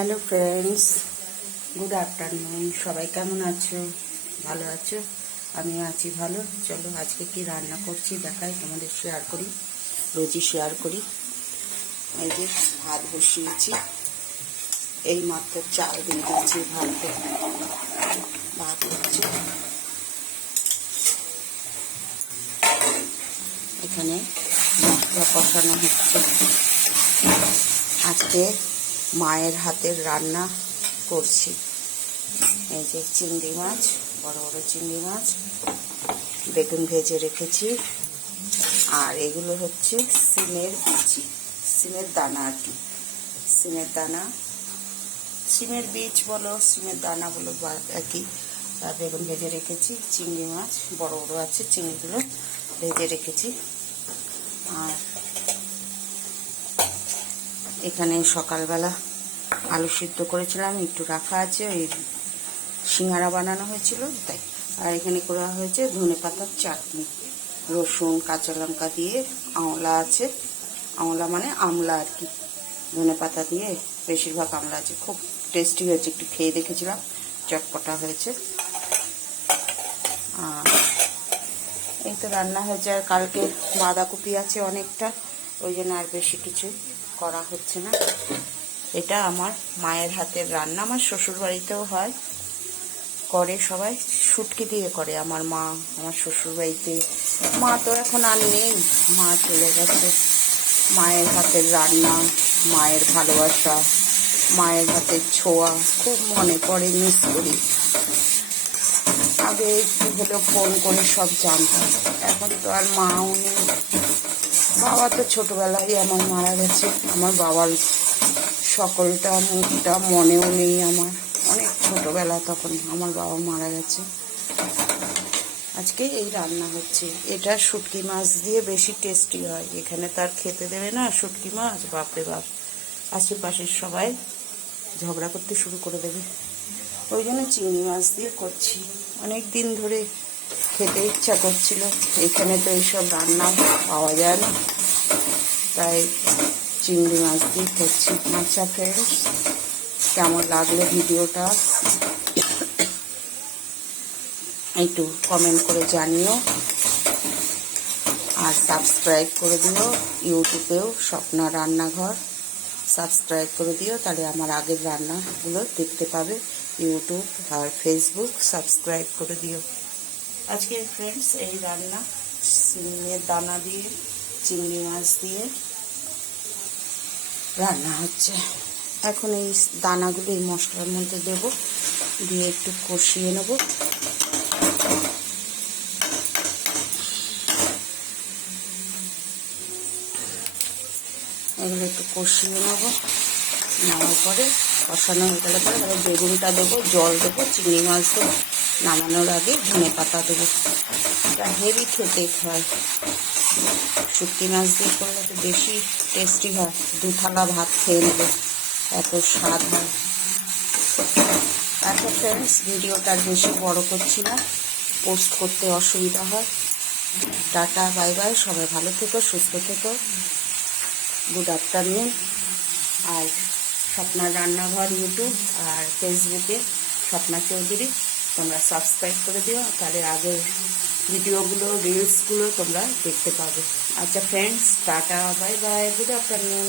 Hello friends, good afternoon. সবাই কেমন আছো? ভালো আছো? আমি আছি ভালো। চলো আজকে কি রান্না করছি দেখাই, তোমাদের শেয়ার করি, রোজই শেয়ার করি। এই যে ভাত বসিয়েছি, এই মাত্র চাল দিয়ে দিয়েছি ভাতে। ভাত হচ্ছে, এখানে মশলা কষানো হচ্ছে। আজকে মায়ের হাতের রান্না করছি। এই যে চিংড়ি মাছ, বড় বড় চিংড়ি মাছ, বেগুন ভেজে রেখেছি। আর এগুলো হচ্ছে সিমের বিচি, সিমের দানা আর কি। সিমের দানা, সিমের বীজ বলো, সিমের দানা বলো, একই। বেগুন ভেজে রেখেছি, চিংড়ি মাছ বড় বড় আছে, চিংড়িগুলো ভেজে রেখেছি। আর এখানে সকালবেলা আলু সিদ্ধ করেছিলাম, একটু রাখা আছে, ওই সিঙ্গারা বানানো হয়েছিল তাই। আর এখানে করা হয়েছে ধনেপাতার চাটনি, রসুন কাঁচা লঙ্কা দিয়ে। আমলা আছে, আমলা মানে আমলা আর কি, ধনেপাতা দিয়ে বেশিরভাগ আমলা আছে। খুব টেস্টি হয়েছে, একটু খেয়ে দেখেছিলাম, চটপটা হয়েছে। আর এই তো রান্না হয়েছে। আর কালকে বাঁধাকপি আছে অনেকটা, ওই জন্য আর বেশি কিছু করা হচ্ছে না। এটা আমার মায়ের হাতের রান্না। আমার শ্বশুরবাড়িতেও হয়, করে সবাই, শুটকি দিয়ে করে আমার মা। আমার শ্বশুরবাড়িতে মা তো এখন আর নেই, মা চলে গেছে। মায়ের হাতের রান্না, মায়ের ভালোবাসা, মায়ের হাতের ছোঁয়া খুব মনে পড়ে, মিস করি। আগে একটু হলেও ফোন করে সব জানতাম, এখন তো আর মাও নেই। বাবা তো ছোটবেলায় আমার মারা গেছে। আমার বাবার সকলটা মুখটা মনেও নেই আমার, অনেক ছোটবেলা তখন আমার বাবা মারা গেছে। আজকে এই রান্না হচ্ছে, এটা শুটকি মাছ দিয়ে বেশি টেস্টি হয়। এখানে তার খেতে দেবে না শুটকি মাছ, বাপরে বাপ, আশেপাশের সবাই ঝগড়া করতে শুরু করে দেবে। ওই জন্য চিংড়ি মাছ দিয়ে করছি, অনেক দিন ধরে খেতে ইচ্ছা করছিল। এখানে তো এইসব রান্না পাওয়া যায় না, তাই চিংড়ি মাছ দিয়ে করছি। আচ্ছা ফ্রেন্ডস, কেমন লাগলো ভিডিওটা একটু কমেন্ট করে জানিও, আর সাবস্ক্রাইব করে দিও। ইউটিউবেও স্বপ্না রান্নাঘর সাবস্ক্রাইব করে দিও, তাহলে আমার আগের রান্নাগুলো দেখতে পাবে। ইউটিউব আর ফেসবুক সাবস্ক্রাইব করে দিও। আজকে ফ্রেন্ডস এই রান্না, সিমের দানা দিয়ে চিংড়ি মাছ দিয়ে রান্না হচ্ছে। এখন এই দানাগুলো এই মশলার মধ্যে দেব, দিয়ে একটু কষিয়ে নেব। এগুলো একটু কষিয়ে নেব, নেওয়ার পরে কষানো হয়ে গেলে পরে তারপর বেগুনটা দেবো, জল দেবো, চিংড়ি মাছ দেবো, নামানোর আগে ধনেপাতা দেবো। এটা হেভি খেতে হয়, শুটকি মাছ দিয়ে করলে তো বেশি টেস্টি হয়। 2 থালা ভাত খেয়ে নেবে, এত স্বাদ হয়। আচ্ছা ফ্রেন্ডস, ভিডিওটা বেশি বড় করছি না, পোস্ট করতে অসুবিধা হয়। টাটা, বাই বাই, সবাই ভালো থেকো, সুস্থ থেকো। Good afternoon. আর স্বপ্নার রান্নাঘর ইউটিউব আর ফেসবুকে স্বপ্না চৌধুরী, তোমরা সাবস্ক্রাইব করে দিও, তাহলে আগের ভিডিওগুলো, রিলসগুলো তোমরা দেখতে পাবে। আচ্ছা friends, tata, bye bye, good afternoon.